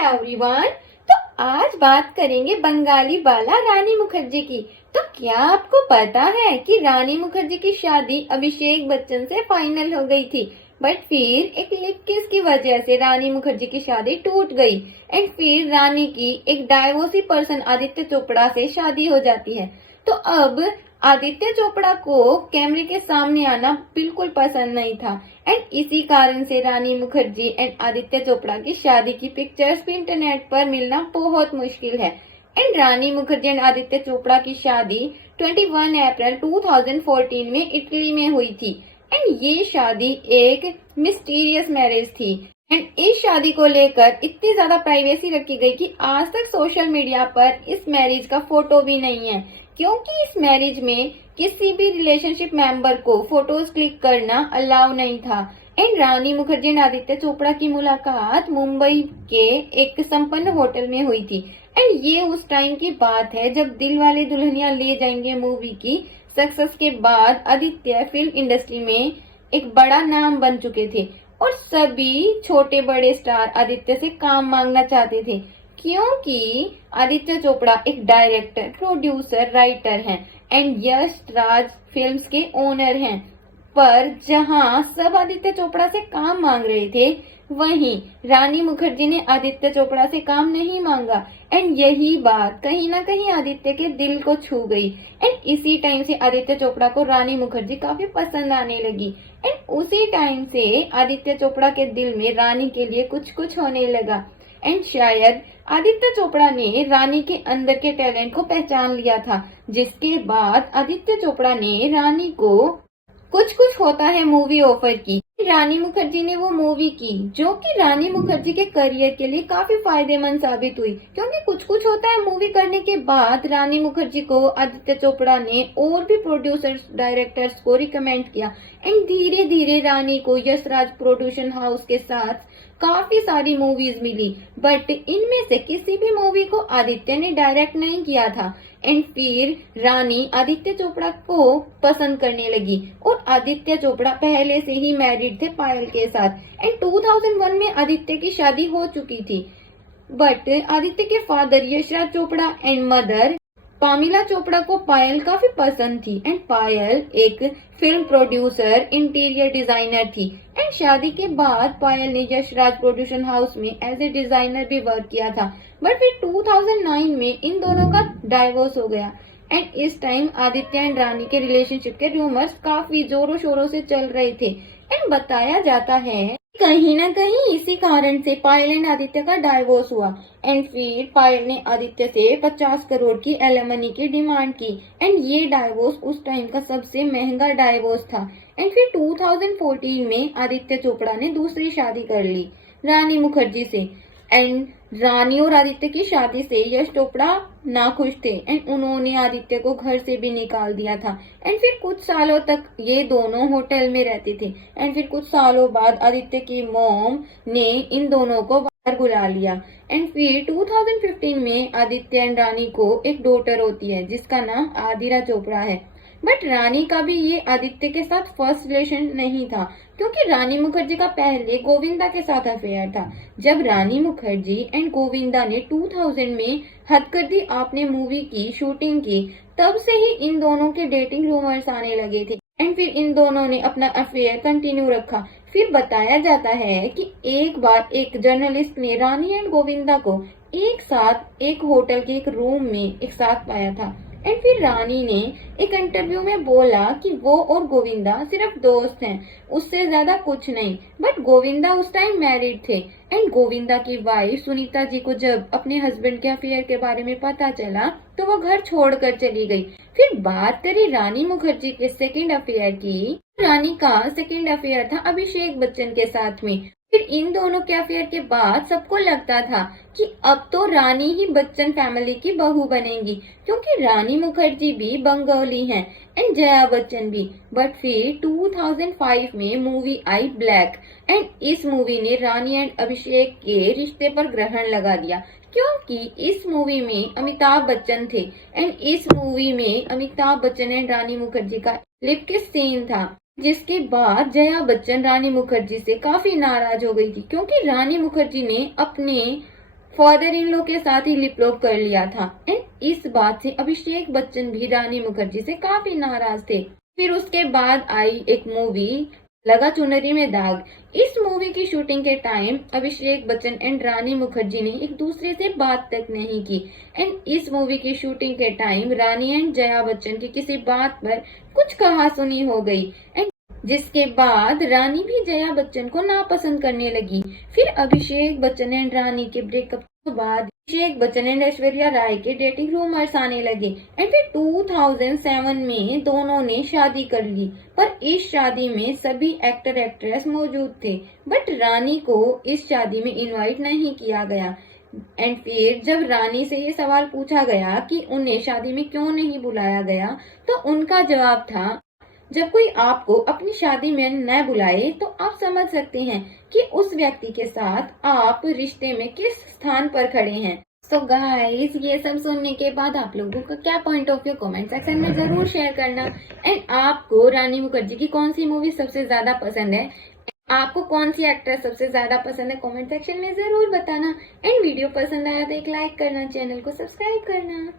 Everyone. तो आज बात करेंगे बंगाली बाला रानी मुखर्जी की। तो क्या आपको पता है कि रानी मुखर्जी की शादी अभिषेक बच्चन से फाइनल हो गई थी, बट फिर एक लिप किस की वजह से रानी मुखर्जी की शादी टूट गई एंड फिर रानी की एक डाइवोर्सी पर्सन आदित्य चोपड़ा से शादी हो जाती है। तो अब आदित्य चोपड़ा को कैमरे के सामने आना बिल्कुल पसंद नहीं था एंड इसी कारण से रानी मुखर्जी एंड आदित्य चोपड़ा की शादी की पिक्चर्स भी इंटरनेट पर मिलना बहुत मुश्किल है। And Rani Mukherjee and Aditya Chopra की शादी 21 अप्रैल 2014 में इटली में हुई थी एंड ये शादी एक मिस्टीरियस मैरिज थी एंड इस शादी को लेकर इतनी ज्यादा प्राइवेसी रखी गई कि आज तक सोशल मीडिया पर इस मैरिज का फोटो भी नहीं है, क्योंकि इस मैरिज में किसी भी रिलेशनशिप मेंबर को फोटोज क्लिक करना अलाउ नहीं था। And Rani Mukherjee and Aditya Chopra की मुलाकात मुंबई के एक संपन्न होटल में हुई थी एंड ये उस टाइम की बात है जब दिल वाले दुल्हनिया ले जाएंगे मूवी की सक्सेस के बाद आदित्य फिल्म इंडस्ट्री में एक बड़ा नाम बन चुके थे और सभी छोटे बड़े स्टार आदित्य से काम मांगना चाहते थे, क्योंकि आदित्य चोपड़ा एक डायरेक्टर, प्रोड्यूसर, राइटर हैं एंड यश राज फिल्म्स के ओनर हैं। पर जहां सब आदित्य चोपड़ा से काम मांग रहे थे, वहीं रानी मुखर्जी ने आदित्य चोपड़ा से काम नहीं मांगा एंड यही बात कहीं ना कहीं आदित्य के दिल को छू गई एंड इसी टाइम से आदित्य चोपड़ा को रानी मुखर्जी काफी पसंद आने लगी एंड उसी टाइम से आदित्य चोपड़ा के दिल में रानी के लिए कुछ कुछ होने लगा एंड शायद आदित्य चोपड़ा ने रानी के अंदर के टैलेंट को पहचान लिया था, जिसके बाद आदित्य चोपड़ा ने रानी को कुछ कुछ होता है मूवी ऑफर की। रानी मुखर्जी ने वो मूवी की जो कि रानी मुखर्जी के करियर के लिए काफी फायदेमंद साबित हुई, क्योंकि कुछ कुछ होता है मूवी करने के बाद रानी मुखर्जी को आदित्य चोपड़ा ने और भी प्रोड्यूसर्स, डायरेक्टर्स को रिकमेंड किया एंड धीरे धीरे रानी को यश राज प्रोडक्शन हाउस के साथ काफी सारी मूवीज मिली, बट इनमें से किसी भी मूवी को आदित्य ने डायरेक्ट नहीं किया था एंड फिर रानी आदित्य चोपड़ा को पसंद करने लगी और आदित्य चोपड़ा पहले से ही मैरिड थे पायल के साथ एंड 2001 में आदित्य की शादी हो चुकी थी, बट आदित्य के father Yashraj Chopra and mother Pamela Chopra को पायल काफी पसंद थी एंड पायल एक फिल्म प्रोड्यूसर, इंटीरियर डिजाइनर थी एंड शादी के बाद पायल ने यशराज प्रोडक्शन हाउस में एज ए डिजाइनर भी वर्क किया था, बट फिर 2009 में इन दोनों का डाइवोर्स हो गया एंड इस टाइम आदित्य एंड रानी के रिलेशनशिप के रूमर्स काफी जोरों शोरों से चल रहे थे एंड बताया जाता है कहीं ना कहीं इसी कारण से पायल एंड आदित्य का डाइवोर्स हुआ एंड फिर पायल ने आदित्य से 50 करोड़ की एलिमनी की डिमांड की एंड ये डाइवोर्स उस टाइम का सबसे महंगा डाइवोर्स था एंड फिर 2014 में आदित्य चोपड़ा ने दूसरी शादी कर ली रानी मुखर्जी से एंड रानी और आदित्य की शादी से यश चोपड़ा नाखुश थे एंड उन्होंने आदित्य को घर से भी निकाल दिया था एंड फिर कुछ सालों तक ये दोनों होटल में रहते थे एंड फिर कुछ सालों बाद आदित्य की मॉम ने इन दोनों को बाहर बुला लिया एंड फिर 2015 में आदित्य एंड रानी को एक डॉटर होती है जिसका नाम आदिरा चोपड़ा है, बट रानी का भी ये आदित्य के साथ फर्स्ट रिलेशन नहीं था, क्योंकि रानी मुखर्जी का पहले गोविंदा के साथ अफेयर था। जब रानी मुखर्जी एंड गोविंदा ने 2000 में हद कर दी आपने मूवी की शूटिंग की, तब से ही इन दोनों के डेटिंग रूमर्स आने लगे थे एंड फिर इन दोनों ने अपना अफेयर कंटिन्यू रखा। फिर बताया जाता है कि एक बार एक जर्नलिस्ट ने रानी एंड गोविंदा को एक साथ एक होटल के एक रूम में एक साथ पाया था एंड फिर रानी ने एक इंटरव्यू में बोला कि वो और गोविंदा सिर्फ दोस्त हैं, उससे ज्यादा कुछ नहीं, बट गोविंदा उस टाइम मैरिड थे एंड गोविंदा की वाइफ सुनीता जी को जब अपने हस्बैंड के अफेयर के बारे में पता चला तो वो घर छोड़कर चली गई। फिर बात करें रानी मुखर्जी के सेकेंड अफेयर की, रानी का सेकेंड अफेयर था अभिषेक बच्चन के साथ में। फिर इन दोनों के अफेयर के बाद सबको लगता था कि अब तो रानी ही बच्चन फैमिली की बहू बनेंगी, क्योंकि रानी मुखर्जी भी बंगाली हैं एंड जया बच्चन भी, बट फिर 2005 में मूवी आई ब्लैक एंड इस मूवी ने रानी एंड अभिषेक के रिश्ते पर ग्रहण लगा दिया, क्योंकि इस मूवी में अमिताभ बच्चन थे एंड इस मूवी में अमिताभ बच्चन एंड रानी मुखर्जी का लिप किस सीन था, जिसके बाद जया बच्चन रानी मुखर्जी से काफी नाराज हो गई थी, क्योंकि रानी मुखर्जी ने अपने फादर इन लॉ के साथ ही लिपलॉक कर लिया था। एंड इस बात से अभिषेक बच्चन भी रानी मुखर्जी से काफी नाराज थे। फिर उसके बाद आई एक मूवी लगा चुनरी में दाग। इस मूवी की शूटिंग के टाइम अभिषेक बच्चन एंड रानी मुखर्जी ने एक दूसरे से बात तक नहीं की। एंड इस मूवी की शूटिंग के time Rani and Jaya Bachchan की किसी बात पर कुछ कहासुनी हो गई। एंड जिसके बाद रानी भी जया बच्चन को नापसंद करने लगी। फिर अभिषेक बच्चन एंड रानी के ब्रेकअप के बाद अभिषेक बच्चन एंड ऐश्वर्या राय के डेटिंग रूमर्स आने लगे। एंड फिर 2007 में दोनों ने शादी कर ली। पर इस शादी में सभी एक्टर एक्ट्रेस मौजूद थे, बट रानी को इस शादी में इनवाइट नहीं किया गया। एंड फिर जब रानी से ये सवाल पूछा गया कि उन्हें शादी में क्यों नहीं बुलाया गया, तो उनका जवाब था, जब कोई आपको अपनी शादी में न बुलाए तो आप समझ सकते हैं कि उस व्यक्ति के साथ आप रिश्ते में किस स्थान पर खड़े हैं। सो गाइस, ये सब सुनने के बाद आप लोगों का क्या point of view comment section में जरूर शेयर करना। एंड आपको रानी मुखर्जी की कौन सी मूवी सबसे ज्यादा पसंद है, आपको कौन सी एक्ट्रेस सबसे ज्यादा पसंद है, कमेंट सेक्शन में जरूर बताना। एंड वीडियो पसंद आया तो एक लाइक करना, चैनल को सब्सक्राइब करना।